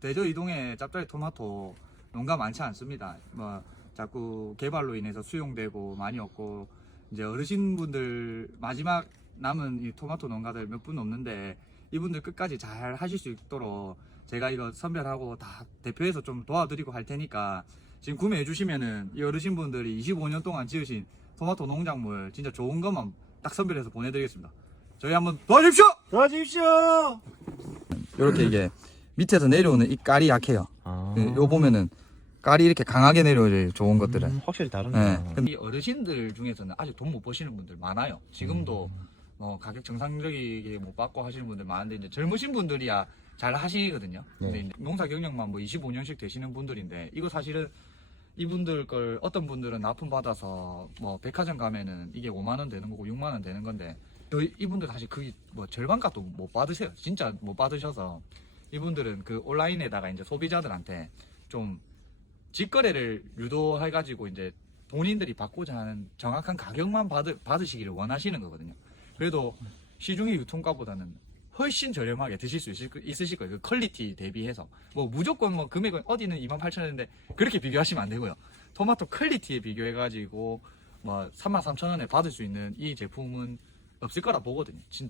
대저 이동에 짭짤이 토마토 농가 많지 않습니다. 뭐 자꾸 개발로 인해서 수용되고 많이 없고 이제 어르신분들 마지막 남은 이 토마토 농가들 몇 분 없는데 이분들 끝까지 잘 하실 수 있도록 제가 이거 선별하고 다 대표해서 좀 도와드리고 할 테니까 지금 구매해 주시면은 이 어르신분들이 25년 동안 지으신 토마토 농작물 진짜 좋은 것만 딱 선별해서 보내드리겠습니다. 저희 한번 도와주십시오! 도와주십시오. 이렇게 이게 밑에서 내려오는 이 깔이 약해요. 아. 예, 요 보면은 깔이 이렇게 강하게 내려오죠. 좋은 것들은. 음, 확실히 다르네. 예. 근데 이 어르신들 중에서는 아직 돈 못 버시는 분들 많아요. 지금도 음. 뭐 가격 정상적이게 못 받고 하시는 분들 많은데 이제 젊으신 분들이야 잘 하시거든요. 근데 네. 이제 농사 경력만 뭐 25년씩 되시는 분들인데 이거 사실은 이분들 걸 어떤 분들은 납품 받아서 뭐 백화점 가면은 이게 5만 원 되는 거고 6만 원 되는 건데 저희 이분들 사실 그게 뭐 절반값도 못 받으세요. 진짜 못 받으셔서 이분들은 그 온라인에다가 이제 소비자들한테 좀 직거래를 유도해 가지고 이제 본인들이 받고자 하는 정확한 가격만 받으, 받으시기를 원하시는 거거든요. 그래도 시중의 유통가보다는 훨씬 저렴하게 드실 수 있을, 거- 있으실 거예요. 그 퀄리티 대비해서. 뭐 무조건 뭐 금액은 어디는 28,000원인데 그렇게 비교하시면 안 되고요. 토마토 퀄리티에 비교해가지고 뭐 33,000원에 받을 수 있는 이 제품은 없을 거라 보거든요. 진짜.